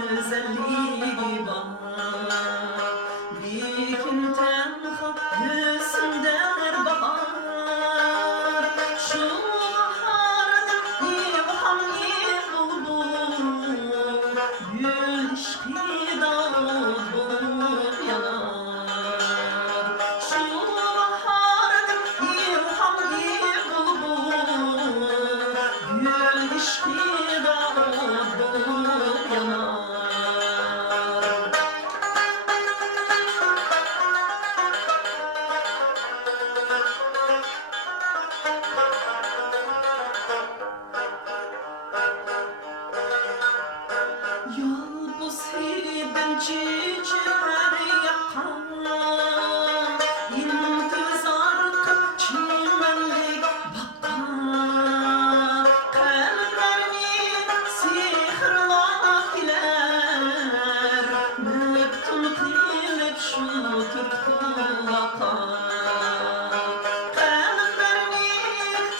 güzelliği var. Bir gün tenha yüzümden bahar, şu baharda ilham bulur, gül işki dağılır yanar. Şu baharda ilham bulur, gül işki dağılır yanar. Yalnız hiden çiçekler yakar, intizar çimenlik bakar. Kalplerimi sihrlap iler, mektum kılıp şu tutkulakar. Kalplerimi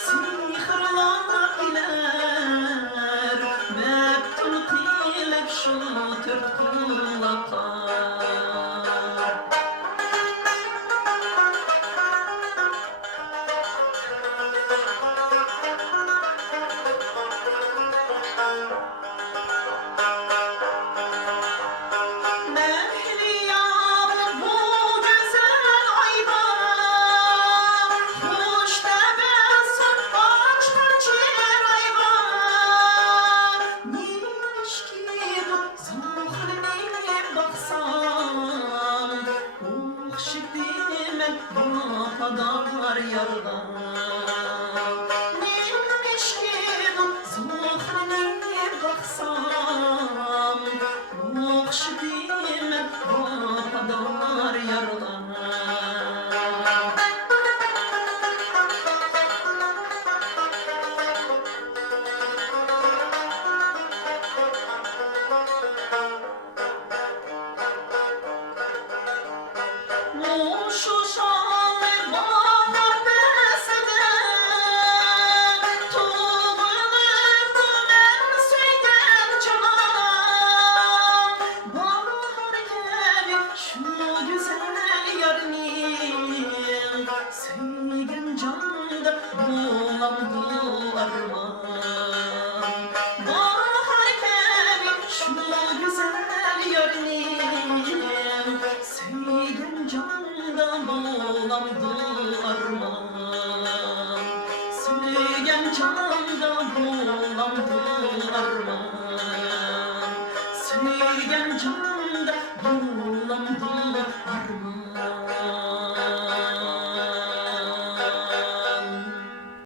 sihrlap iler, mektum kılıp şu tutkulakar. Mehliyar bu güzel ayda, hoş tebessüm açar çırayda. Nişkid zahrine baksam, hoş dimen vafadar yardan.